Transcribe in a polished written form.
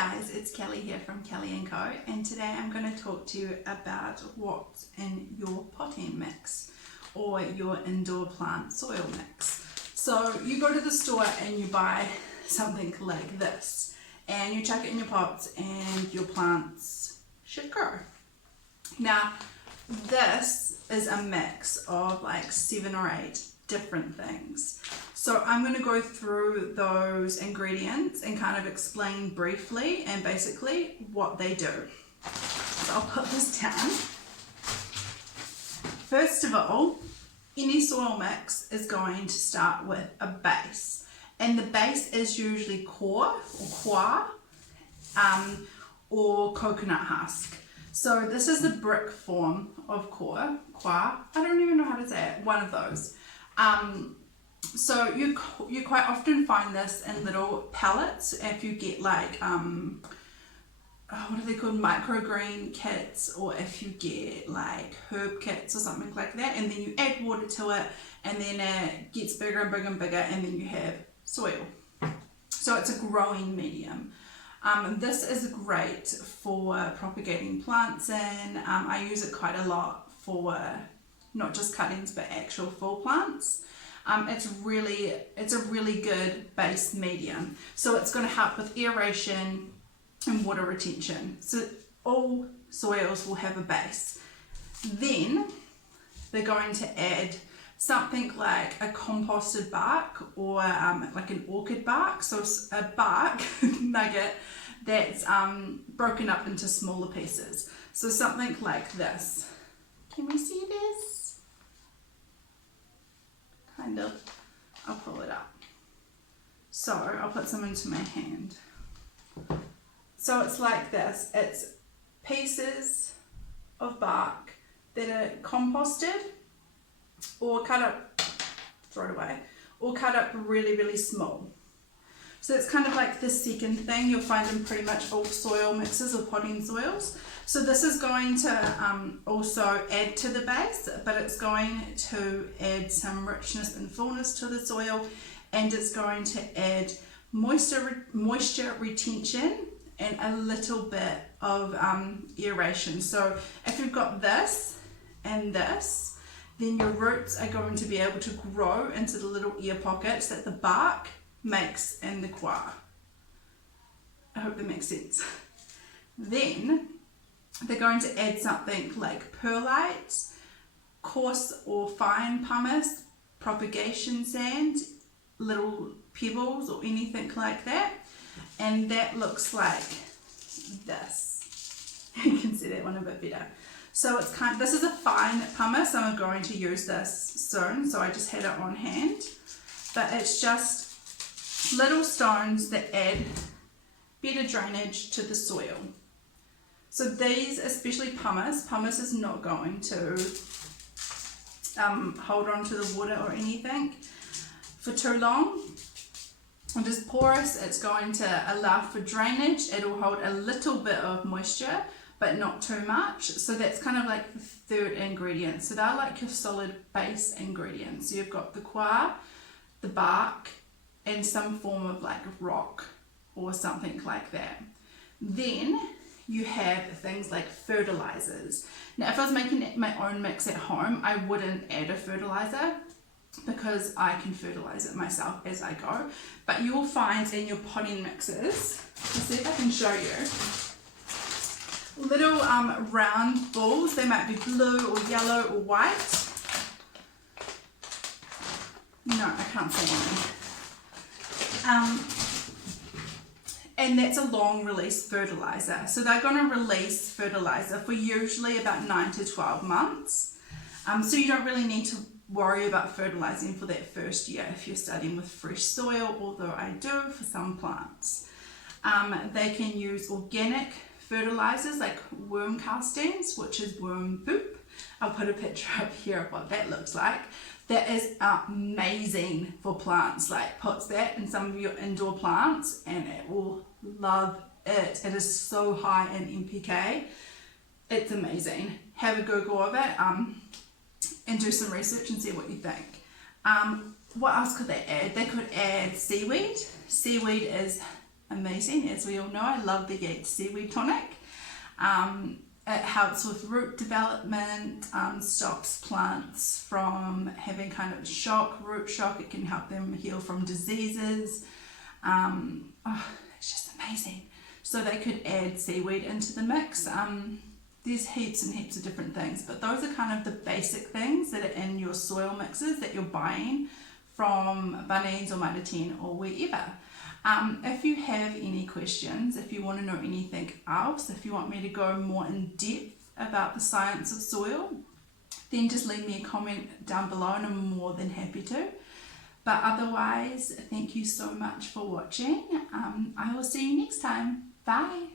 guys, it's Kelly here from Kelly & Co, and today I'm going to talk to you about what's in your potting mix or your indoor plant soil mix. So you go to the store and you buy something like this and you chuck it in your pots and your plants should grow. Now this is a mix of like 7 or 8 different things. So I'm going to go through those ingredients and kind of explain briefly and basically what they do. So I'll put this down. First of all, any soil mix is going to start with a base. And the base is usually coir or coconut husk. So this is the brick form of coir. I don't even know how to say it. One of those. So you quite often find this in little pellets if you get like what are they called, microgreen kits, or if you get like herb kits or something like that, and then you add water to it and then it gets bigger and bigger and bigger and then you have soil. So it's a growing medium. This is great for propagating plants in. I use it quite a lot for not just cuttings but actual full plants. It's a really good base medium. So it's going to help with aeration and water retention. So all soils will have a base. Then they're going to add something like a composted bark or like an orchid bark. So a bark nugget that's broken up into smaller pieces. So something like this. Can we see this? Kind of. I'll pull it up. So I'll put some into my hand. So it's like this. It's pieces of bark that are composted or cut up, throw it away, or cut up really, really small. So it's kind of like the second thing you'll find in pretty much all soil mixes or potting soils. So this is going to also add to the base, but it's going to add some richness and fullness to the soil, and it's going to add moisture retention and a little bit of aeration. So if you've got this and this, then your roots are going to be able to grow into the little air pockets that the bark makes in the coir. I hope that makes sense. Then they're going to add something like perlite, coarse or fine pumice, propagation sand, little pebbles or anything like that, and that looks like this. You can see that one a bit better. So it's this is a fine pumice. I'm going to use this soon, so I just had it on hand, but it's just little stones that add better drainage to the soil. So these, especially pumice is not going to hold on to the water or anything for too long. It is porous, it's going to allow for drainage, it'll hold a little bit of moisture but not too much. So that's kind of like the third ingredient. So they're like your solid base ingredients. So you've got the coir, the bark, and some form of like rock or something like that. Then you have things like fertilizers. Now if I was making my own mix at home, I wouldn't add a fertilizer because I can fertilize it myself as I go. But you will find in your potting mixes, let's see if I can show you, little round balls. They might be blue or yellow or white. No, I can't see one. And that's a long release fertilizer. So they're going to release fertilizer for usually about 9 to 12 months. So you don't really need to worry about fertilizing for that first year if you're starting with fresh soil, although I do for some plants. They can use organic fertilizers like worm castings, which is worm poop. I'll put a picture up here of what that looks like. That is amazing for plants. Like put that in some of your indoor plants and it will love it. It is so high in NPK. It's amazing. Have a Google of it and do some research and see what you think. What else could they add? They could add seaweed. Seaweed is amazing. As we all know, I love the Yates Seaweed Tonic. It helps with root development, stops plants from having kind of root shock. It can help them heal from diseases. It's just amazing. So they could add seaweed into the mix. There's heaps and heaps of different things, but those are kind of the basic things that are in your soil mixes that you're buying from Bunnings or Mitre 10 or wherever. If you have any questions, if you want to know anything else, if you want me to go more in depth about the science of soil, then just leave me a comment down below and I'm more than happy to. But otherwise, thank you so much for watching. I will see you next time. Bye.